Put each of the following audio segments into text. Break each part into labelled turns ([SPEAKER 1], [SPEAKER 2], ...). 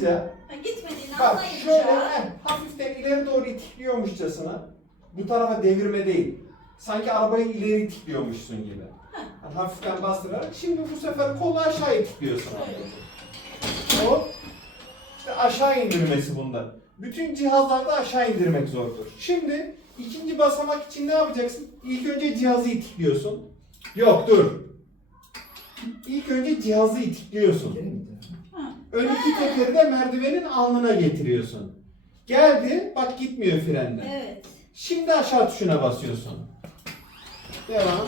[SPEAKER 1] ya.
[SPEAKER 2] Ha, gitmediğini
[SPEAKER 1] Bak
[SPEAKER 2] anlayınca.
[SPEAKER 1] şöyle hafiften ileri doğru itikliyormuşçasına. Bu tarafa devirme değil. Sanki arabayı ileri itikliyormuşsun gibi. Yani hafiften bastırarak. Şimdi bu sefer kolu aşağı itikliyorsun. Hop. İşte aşağı indirmesi bunda. Bütün cihazlarda aşağı indirmek zordur. Şimdi ikinci basamak için ne yapacaksın? İlk önce cihazı itikliyorsun. Yok dur. İlk önce cihazı itikliyorsun. Ön iki tekeri de merdivenin alnına getiriyorsun. Geldi, bak gitmiyor frenden.
[SPEAKER 2] Evet.
[SPEAKER 1] Şimdi aşağı tuşuna basıyorsun. Devam.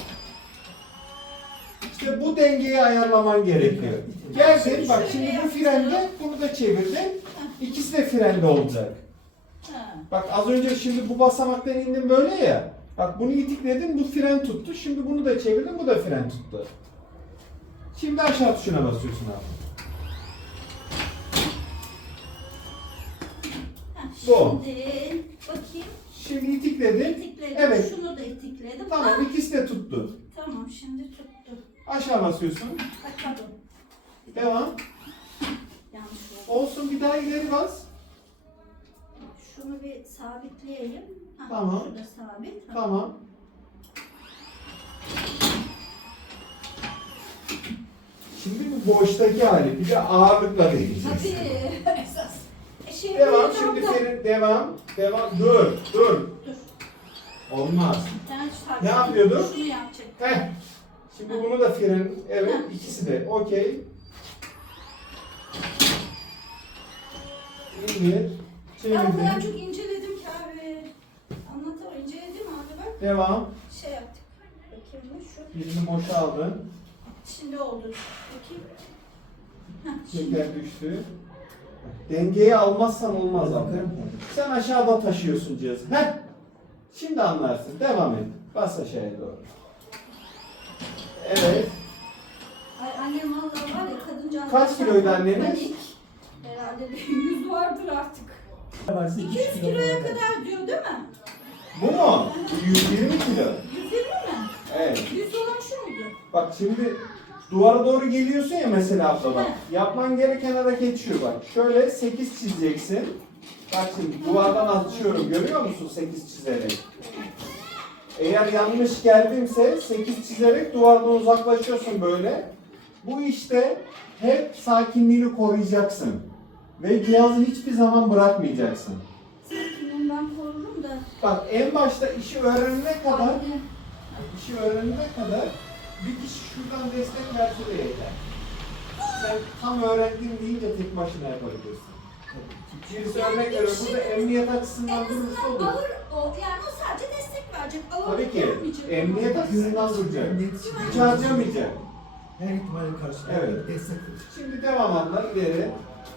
[SPEAKER 1] İşte bu dengeyi ayarlaman gerekiyor. Geldin, bak şimdi bu frende, bunu da çevirdin. İkisi de frende olacak. Bak az önce şimdi bu basamaktan indin böyle ya. Bak bunu itikledin, bu fren tuttu. Şimdi bunu da çevirdin, bu da fren tuttu. Şimdi aşağı tuşuna basıyorsun abi. Bu.
[SPEAKER 2] Şimdi bakayım.
[SPEAKER 1] Şimdi itikledin.
[SPEAKER 2] İtikledim.
[SPEAKER 1] Evet.
[SPEAKER 2] Şunu da itikledim.
[SPEAKER 1] Tamam, ikisi de tuttu.
[SPEAKER 2] Tamam, şimdi tuttu.
[SPEAKER 1] Aşağı basıyorsun.
[SPEAKER 2] Ay, pardon.
[SPEAKER 1] Devam.
[SPEAKER 2] Yanlış oldu.
[SPEAKER 1] Olsun, bir daha ileri bas.
[SPEAKER 2] Şunu bir sabitleyeyim. Ha,
[SPEAKER 1] Tamam.
[SPEAKER 2] Şurada sabit. Ha.
[SPEAKER 1] Tamam. Şimdi bu boştaki hali bir de ağırlıkla deneyeceksin.
[SPEAKER 2] Tabii. Esas.
[SPEAKER 1] Devam, şimdi senin devam. Dur.
[SPEAKER 2] Dur.
[SPEAKER 1] Olmaz.
[SPEAKER 2] Ben
[SPEAKER 1] Ne yapıyordu?
[SPEAKER 2] Şunu yapacak.
[SPEAKER 1] Heh. Şimdi bunu da fren, evet ikisi de okey. İndir,
[SPEAKER 2] Ben o kadar
[SPEAKER 1] çevirdim.
[SPEAKER 2] çok inceledim ki abi. Anlatamam. İnceledim abi bak.
[SPEAKER 1] Devam.
[SPEAKER 2] Şey yaptık. Bakayım bu şu.
[SPEAKER 1] Birini boşaldın.
[SPEAKER 2] Şimdi oldu. Bakayım. Heh, şimdi.
[SPEAKER 1] Şeker düştü. Dengeyi almazsan olmaz abi. Sen aşağıda taşıyorsun cihazı. Heh. Şimdi anlarsın. Devam et. Bas aşağıya doğru. Evet.
[SPEAKER 2] Ay annem vallahi var ya kadıncağız.
[SPEAKER 1] Kaç kiloydu anneniz?
[SPEAKER 2] Panik. Herhalde bir 100 vardır artık. 200 kiloya kadar diyor değil mi?
[SPEAKER 1] Bu mu? 120 kilo.
[SPEAKER 2] 120 mi?
[SPEAKER 1] Evet.
[SPEAKER 2] 100 olan şu muydu?
[SPEAKER 1] Bak şimdi duvara doğru geliyorsun ya mesela abla bak. Yapman gereken hareket şu bak. Şöyle 8 çizeceksin. Bak şimdi duvardan açıyorum. Görüyor musun 8 çizerek? Eğer yanlış geldimse 8 çizerek duvardan uzaklaşıyorsun böyle. Bu işte hep sakinliğini koruyacaksın. Ve cihazı hiçbir zaman bırakmayacaksın.
[SPEAKER 2] Sakinliğimden korurum da.
[SPEAKER 1] Bak en başta işi öğrenene kadar bir kişi şuradan destek verse de yeter. Sen tam öğrendim deyince tek başına yapabilirsin. Birisi örnek veriyor. Burada emniyet açısından
[SPEAKER 2] En
[SPEAKER 1] durursa
[SPEAKER 2] azından
[SPEAKER 1] olur.
[SPEAKER 2] ağır o. Yani o sadece destek verecek. Ağır
[SPEAKER 1] Tabii ki.
[SPEAKER 2] yapmayacak.
[SPEAKER 1] Emniyet açısından duracak. Hiç harcamayacak.
[SPEAKER 3] Her ihtimale karşı
[SPEAKER 1] Evet.
[SPEAKER 3] destek verecek.
[SPEAKER 1] Şimdi devam abla ileri.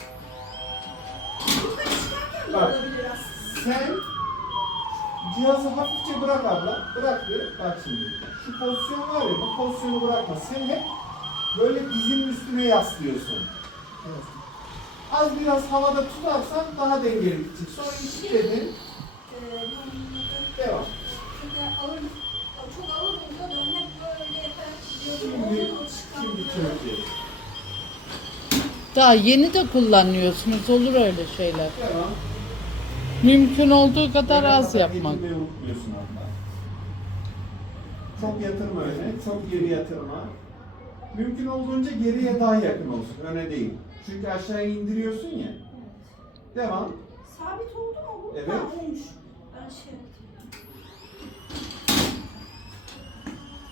[SPEAKER 2] Yukarı çıkarken de
[SPEAKER 1] Bak.
[SPEAKER 2] olabilir aslında.
[SPEAKER 1] Sen cihazı hafifçe bırak abla. Bırak bir. Bak şimdi. Şu pozisyon var ya, bu pozisyonu bırakma. Sen hep böyle dizinin üstüne yaslıyorsun.
[SPEAKER 3] Evet.
[SPEAKER 1] Az biraz havada tutarsan daha dengeli gidecek. Sonra itikledin. Devam.
[SPEAKER 2] Çünkü ağır, çok ağır oluyor da hep böyle yaparak gidiyordum.
[SPEAKER 1] Şimdi,
[SPEAKER 2] Oradan alışkanlık
[SPEAKER 1] şimdi
[SPEAKER 2] var.
[SPEAKER 1] çözdü.
[SPEAKER 4] Daha yeni de kullanıyorsunuz. Olur öyle şeyler.
[SPEAKER 1] Devam.
[SPEAKER 4] Mümkün olduğu kadar
[SPEAKER 1] Öne
[SPEAKER 4] az
[SPEAKER 1] kadar
[SPEAKER 4] yapmak.
[SPEAKER 1] getirmeyi unutmuyorsun abla. Çok yatırma öne, çok geri yatırma. Mümkün olduğunca geriye daha yakın olsun, öne değil. Çünkü aşağıya indiriyorsun ya. Devam.
[SPEAKER 2] Sabit oldu mu bu?
[SPEAKER 1] Evet.
[SPEAKER 2] Ha, olmuş.